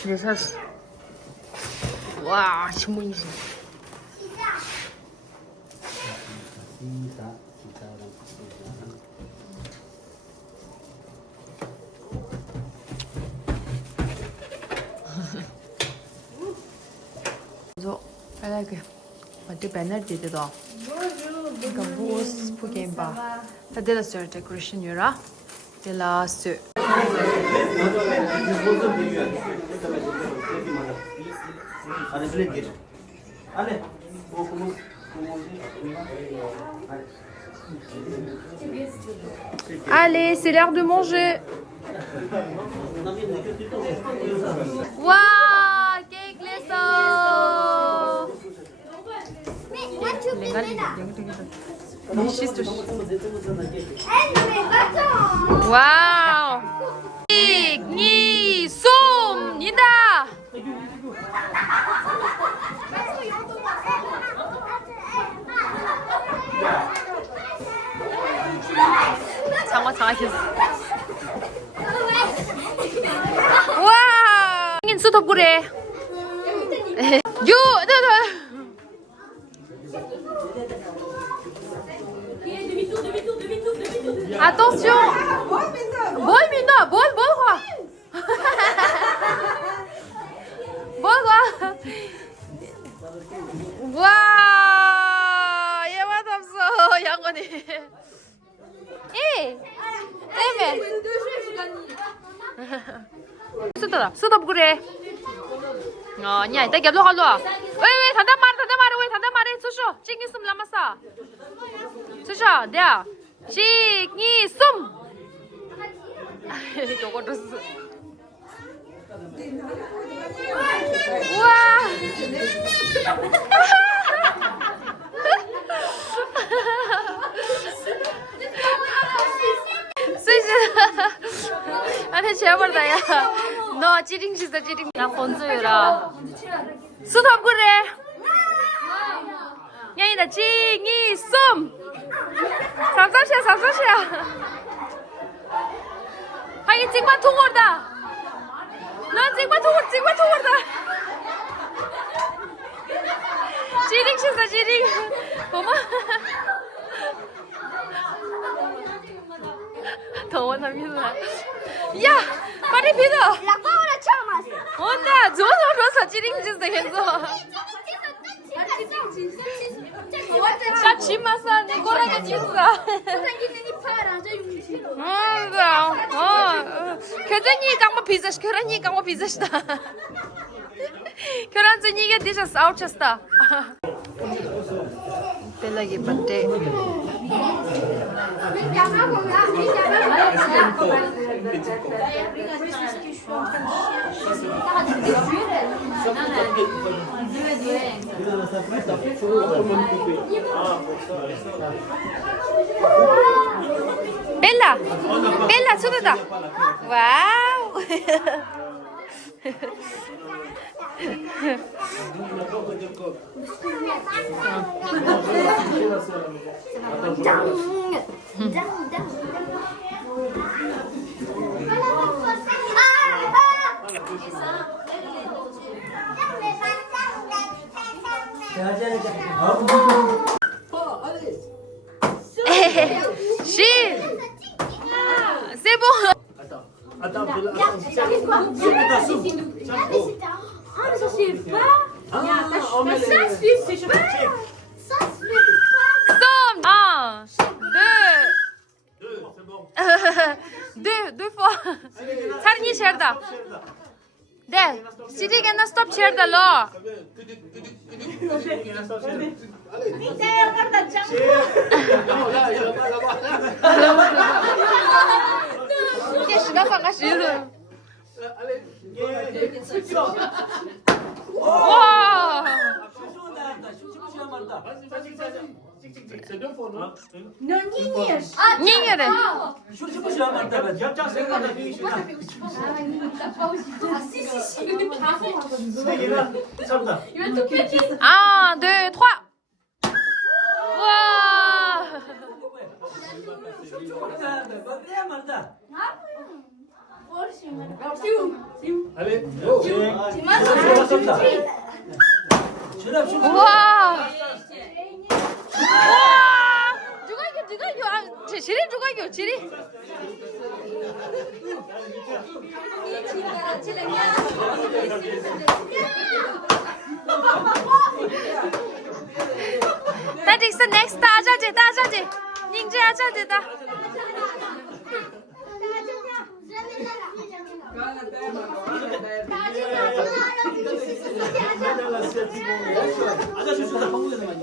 집에 샀어. 와, 신문이지. So, I like it. But the banner did it all. Comme rose pour game bar. Ça dit la sœur de Christian Yura. De la sœur. Allez, c'est l'heure de manger. Waouh, cake lesso. 와우! 이, 솜, 니다! 장어 장하셨어. 와! 생긴 수도불에. 요, Attention! Bol Mina, bol quoi? Bol quoi? Waouh! 얘 맛없어, 양건이. 이, 때문에. 수다 그래. 아니야, 이따 겹로 갈로. 왜 단단 말해, 수쇼, 찡이 숨 남았어. 수쇼, 내가. 찡이 숨. 저거도 쓰. 우와. 아니 제발다 야. 너 찌링 진짜 찌링. 나 건조유라. 스톱 그래. 야이다 찡이 숨. 삼삼시야. 하기 찍마 통월다. 나 찍마 통월다. 찌링 진짜 찌링. 어머. 더원합니다. 야, 빨리 비도. 라파오라 처음 왔어. 온다. 좋아서 찌링 진짜 계속. 자, 집마사 내 거라게 진짜. 교장님 강모 비자시, 교장님 강모 비자시다. 교장님이 디셔 싸우쳤다. 벨라기 버데. 벨라 수다다. 와우. 시. C'est bon. Attends, Ah, mais ça suffit pas. Ça suffit pas. Ça suffit pas. Somme. Un, deux fois. 사린이 cherda. 네, 시리게나 스톱 cherda 로. 이게 시간 상가시는. 와. Non, Ninièche. 닝이래. Il va tout péter. Un, deux, trois. 와. Allez, 우와. 누가 이겨? 아, 지리 누가 이겨? 지리. That is the next. 다자지. 닝지 아자지다. 아저씨 진짜 한국에서 많이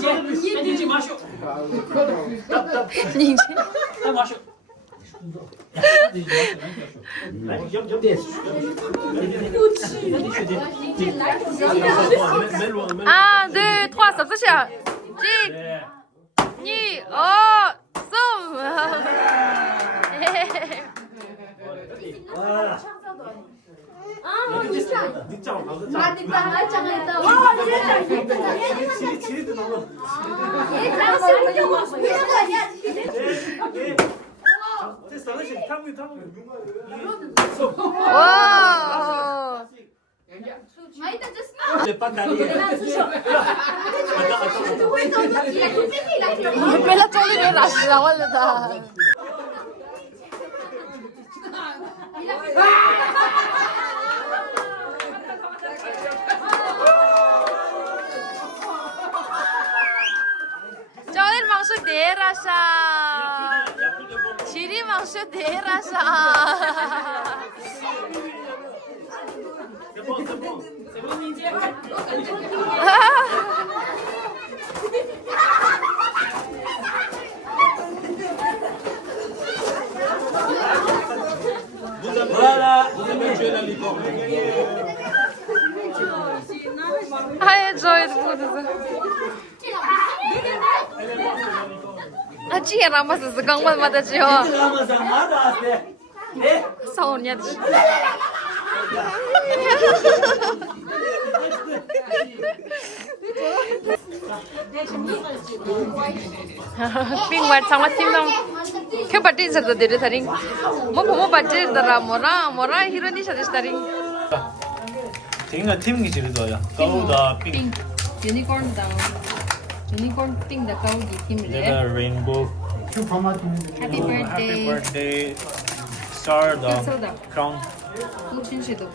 저는 닌지 마셔. 닝지. 마셔. Un, deux, trois, ça fait cher. Jig. Ni. Oh. Zoom. Wow. Bella Tony lascia, guarda. 저는 망수 대라사. 지리 망수 대라사. Voilà, vous avez tué la licorne. I enjoyed food. 아, 지혜 남았어. 강만 맞았지요. 서운이야. Ping wat sama tim dong. Ke party serta diri taring. Mau party dara mora hero ni sadis taring. ting가 팀이 제일 좋아요. 가우다 핑. Unicorn down. Unicorn ping da kau di tim 내가 le. 레인보우. Happy Happy birthday. birthday. Star Soda. crown. 무슨 시도.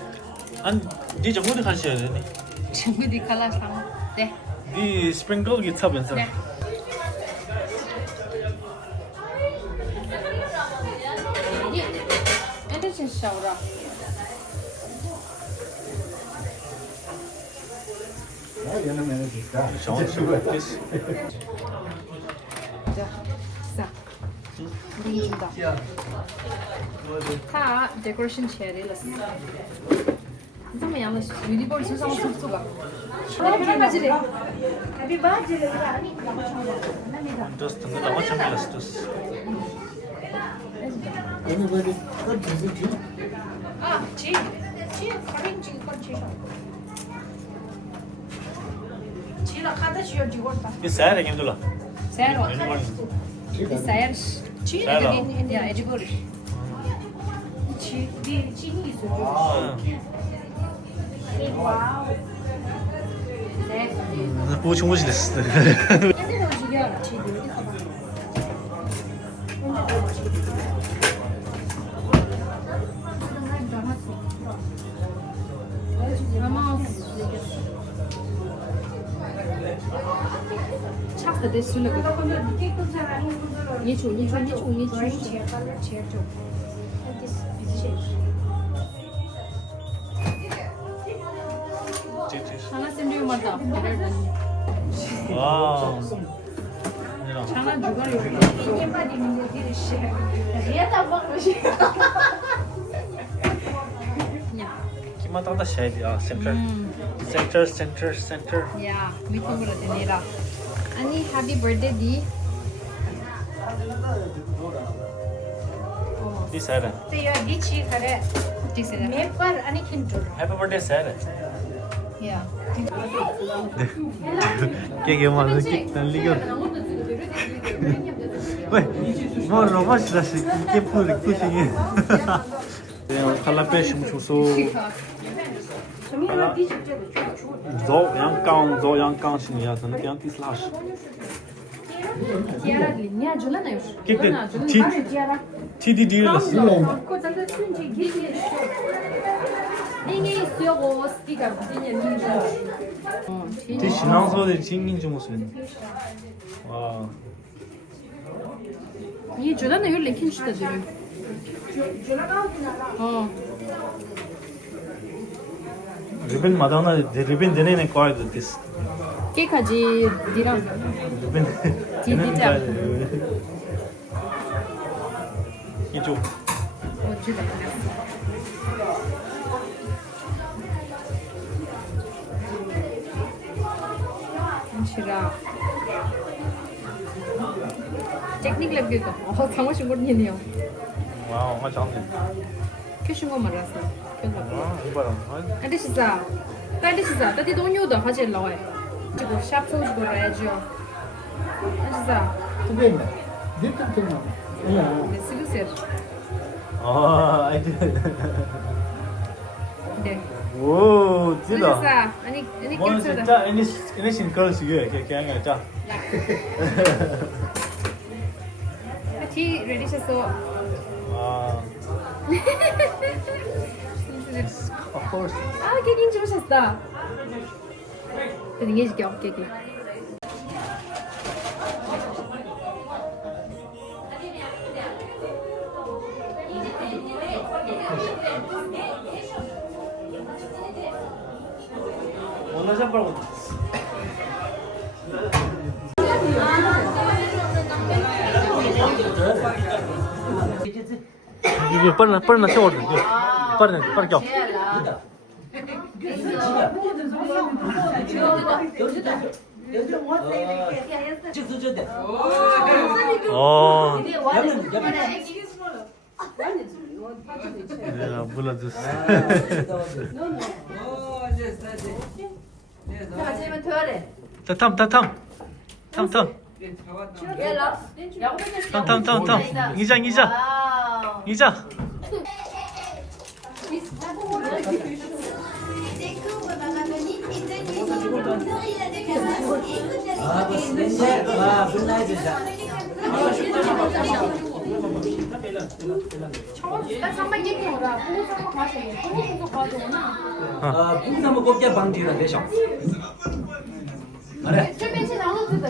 안, 네 정보도 가셔야 되니. 전부 디 칼라상. 네. 네 스프링클 기타 변사. 네. 애들 진짜 싸우라. 자, 자. 우리 준다. 다 데코레이션 체리였어. 这么样的unicorn身上我出个。Happy birthday. Just the lama champions just. 아, 지 가린 지 건지. 지라 카드 지어 디고다. 이 사야 되긴 둘라. Zero. Desires. Zero. Yeah, edible. 보고 충분히 됐어. Chắc là đây xưa là như chủ 하나 쌤도 맞다. 와. 하나 누가 이렇게 기만 따다 쉐이디 아 센터. 센터. 야, 미팅으로 되네라. 아니, happy birthday 디. 이 사야. तेरा डिची करे ठीक से मैं पर अनि खिंटो 해피 버스데이 사야. या 깨게 많은 게 날리고. 왜? 뭐 Morro, mas já sei que por cozinha. Tem um calapeixe muito sou. Zo yang şimdi ya sana kıyam tislaş. Niye acılan yok? Kekle ti diyorlar. Ti şinan sonra çingin cumusun. Wow. Niye acılan yok? Lekin işte duruyor. Ribbon Madonna, ribbon deneyene koydu this. 깨까지 니랑 Ribbon. 디디자. 이쪽. 어찌다 싫어. teknik lebih kok. Oh, kamu sungguh ini ya. 와우, 화장네. 캐슈가 말았어. 와, 이봐라. Ada sisa. Tadi sisa. Tadi tu nyu dah hajar lawai. Cikgu siap tu cikgu raja. Ada sisa. Bene, detto che no. Sigu sir. 아, 아이디. Deh. 오, Ada 찌다. sisa. Ini 뭐 kita dah. 진짜 ini 신걸 시게 그냥 짜. Ti ready sisa. 와. Of course. Ah, kekin cuma sisa. Tadi ni juga kekin. 오늘 잡으라고. 이게 빨리 세워줘. 빨리 껴. 야, 불러줬어. 자, 탐. 이자. 풍나무 곱게 방지가 되셔.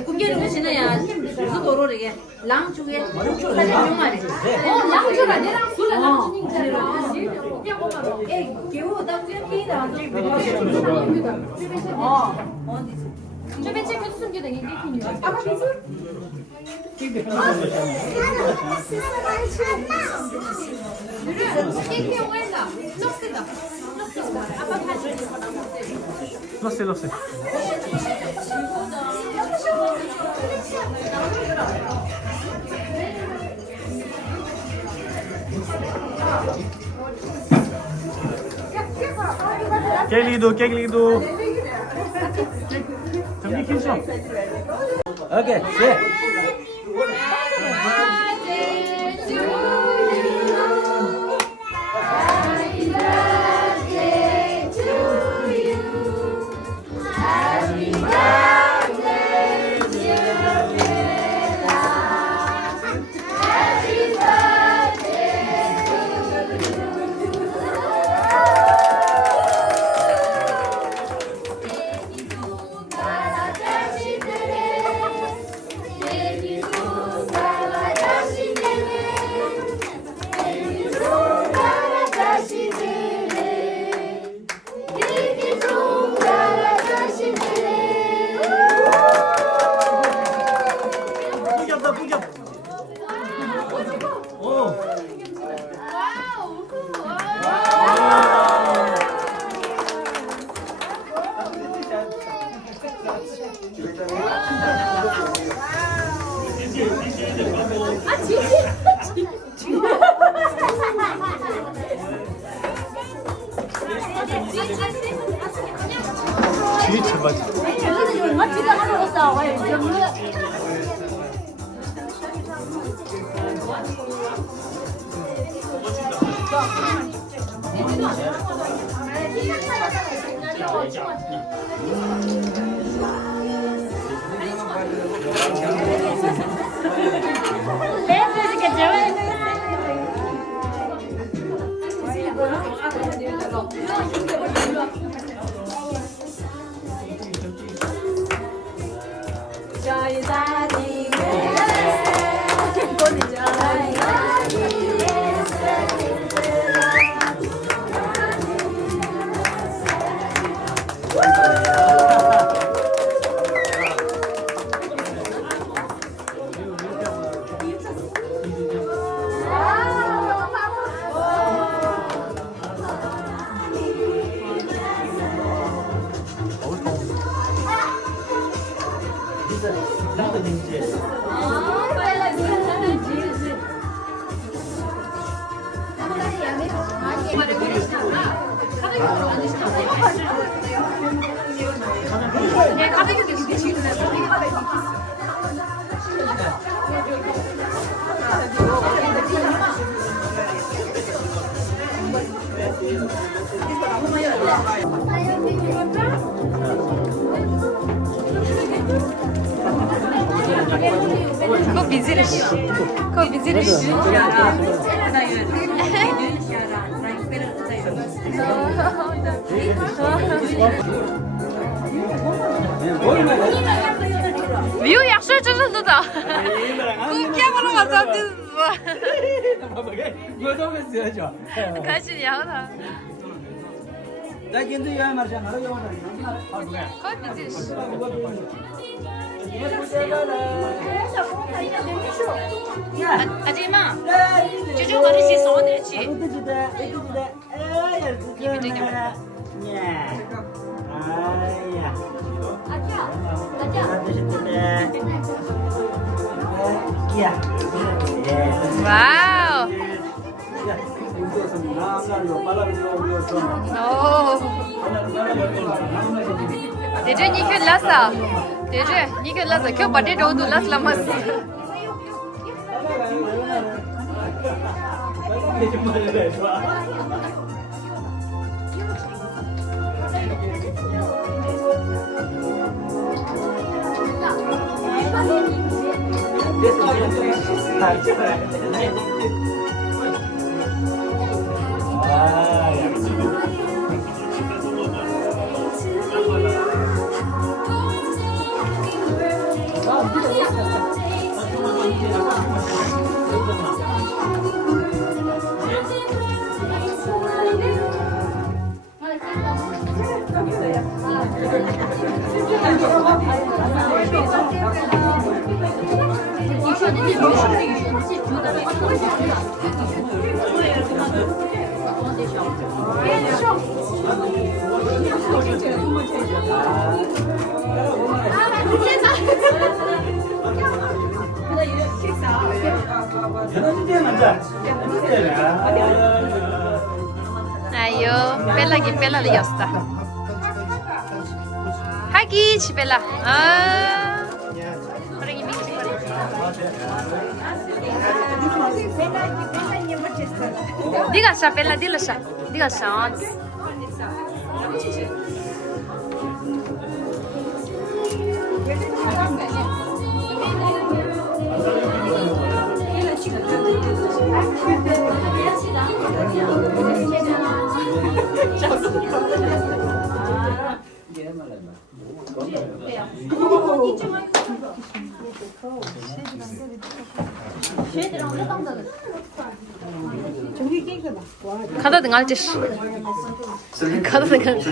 국계를 오시나야 수도로 이게 랑 쪽에 사진 좀 말해. 랑주가 내 랑주가 개우 당장 피다. 저번 주 교수 숨겨도 이게 핀이야. 케이크 오일다. 녹색다. 아빠 파지. 러세. 깨gli도. 정리 킨쇼. 오케이, 네. 진짜 맛있어. 그거 비즈리시. 그거 비즈리시. 미우 약속 주셨다. 꿈깨보러 왔었는데. 이거 좀 했어야죠. 같이 야하다. 나 근데 야 말이야. 나도 영어 그거 비즈리시. 아줌마, 저쪽 어르신 손들지. 와우. 대주 니그 라사. 대주 니그 라사. 그 바데 도도 라스 라마스. Ayo, Bella liasta. Hagi, Bella. Ah. Orang ini Diga sa Bella, dilo sa. Diga sa. 가다 등할지. 가다 등할지.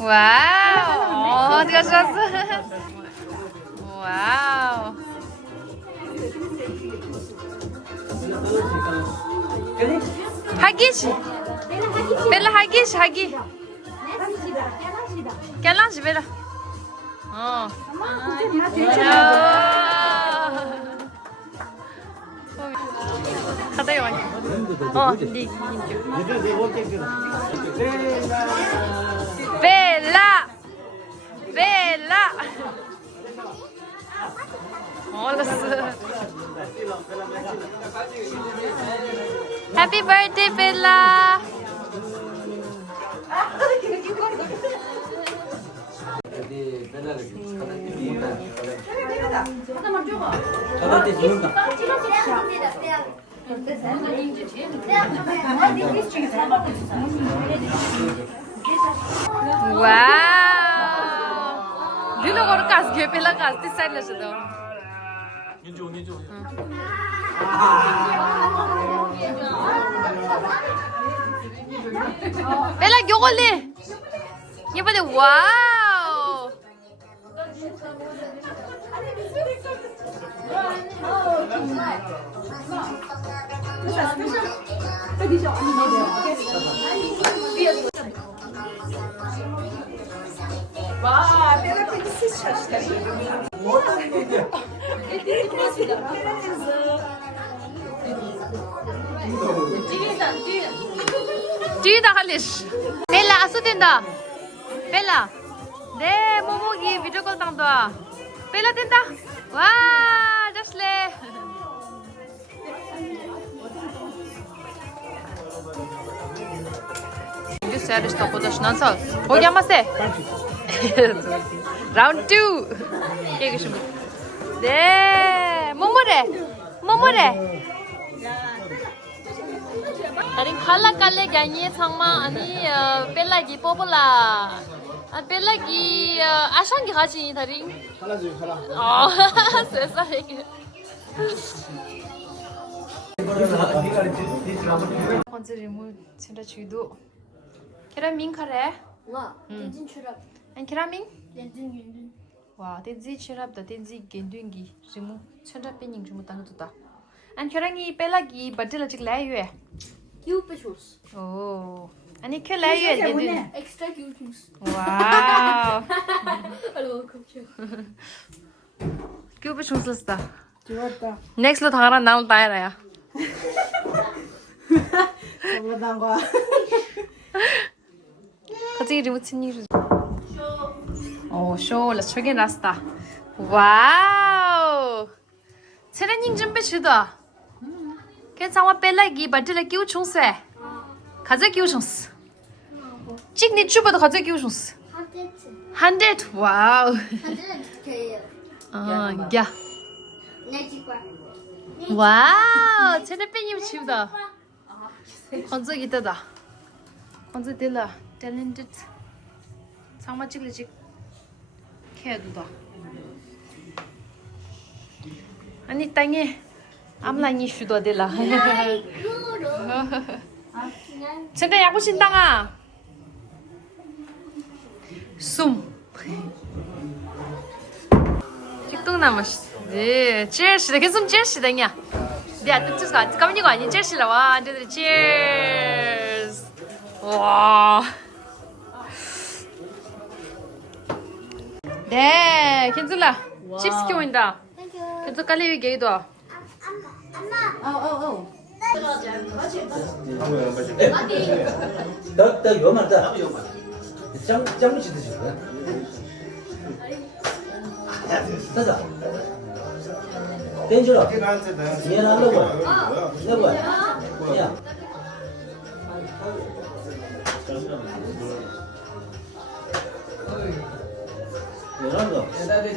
와우. 어디 갔어? 와우. 하기지. 벨라 하기지 하기. 갤랑지 벨라. 어. 가다가 많이. 니. 벨라. 벨라. 알았어. birthday, Bella. 가다대 죽는다. Wow. Dilo ko kas ke Bella kas ti side la sido. 인조. Bella 요걸리. 예쁘네. 와우. 뒤에다 할리시. 벨라 아수된다. 벨라. 네, 모모기 비디오 콜 당도아. 벨라 된다. 와, 잡슬레. 이게 세리스 또 고다시난서. 어디 아마세? 라운드 2. 얘기 좀. 네, 모모래. 다른 칼라칼레 갱이 상마 아니 벨라기 뽀뽀라. 아 벨라기 아샹기 가지 다른. 칼라지 칼라. 아, 세상에. 언제 뭐 진짜 주도. 계란민 카레. 와, 렌진 출합, 안 계란민? 렌진 균준. 와, 덴지 치랍다 덴지 겐둥기. 지금 천자 penning 좀 당도다. 안 계란이 벨라기 바틀라 직 라이외. 기우페쇼스. 오. 아니 그 라이외 겐둥. 엑스트라 기우충스. 와우. 알로 컴쇼. 교부 총슬스다. 좋았다. 넥스트로 당하라 나올 따야라야. 잘못한 거야. 갑자기 리모트 니르. 오, 쇼, let's check in 라스타. 와우. 세련님 준비 주다. 괜찮아 벨라기 바틀라 끼우 총세. 가자 끼우 총스. 찍니 주바도 가자 끼우 총스. 한데트. 100. 와우. 한데트 개요. 야. 내 집과. 와우. 세련님 주다. 건져 있다다. 건져 들라. 탤런트. 상마 찍을지. 캐두다. 아니 땅에 암라니 슈도 될라. 진짜 야구 신당아. 숨. 직동 남았어. 네, cheers. 계속 cheers 당이야. 네, 뜻가 까미니가 아니 cheers 와. 이제 cheers. 와. 네, 괜찮라. 칩스 키워인다. 괜찮 깔리 위게이도. 나 요만다. 짱 치듯이 그래. 자자. 땡주라. 얘는 안 먹어. 먹어. 야.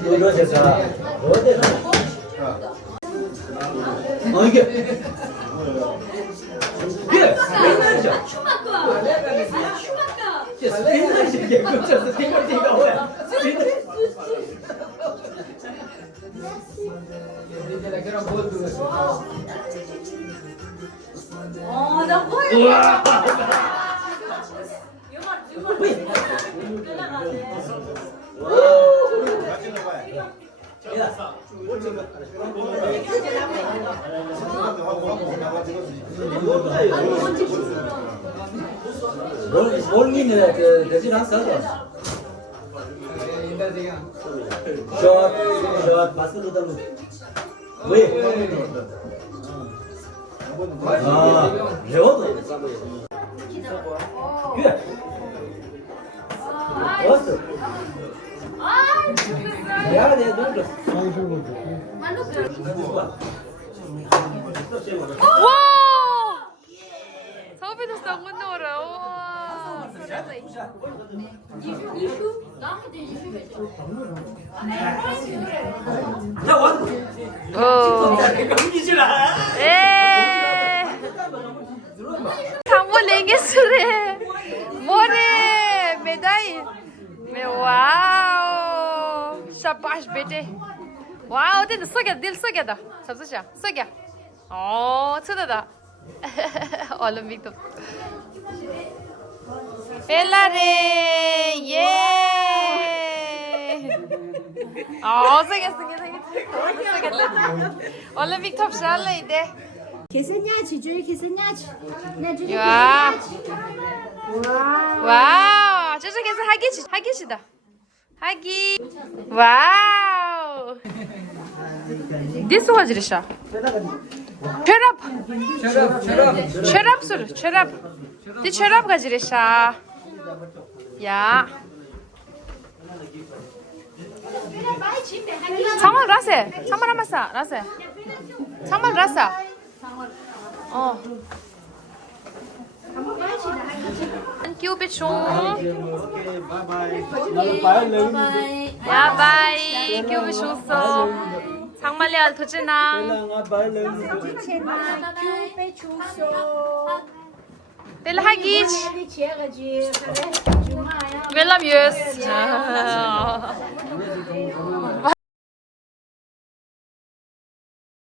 이거 제가 어디서? 이게. 예. 맨날이죠. 맨날이죠. 이게 그쳤어. 생각지가 뭐야? 나 뭐야? 몰기는 되지 않았어. 샷 마스도 담는. 왜? 아, 레오도. 그래. 왔어. 야, 내 눈을. 와! 너무 놀아. 와. Kamu lenge sure. More medai. Me wow. Shabash bete. Wow, det så gøy, det så gøy da. Så gøy. Åh, så det da. Alle Victor. Elare. Yeah. Åh, så gøy. Alle Victor själva i det. 계산야치 주의 계산야치. 내 주의 야. 계산야치. 와우, 저쪽에서 하기시다. 하기. 와우. This was Risha. Çorap soru. Çorap. Di çorap gacı Risha. Ya. 상말 라세. 상말 하마사. 라세. 상말 라사. Thank you, Bichon. Ja, bye. Thank you, Bichon. 상말리 알토지나. 벨하기지. 웰라뮤스.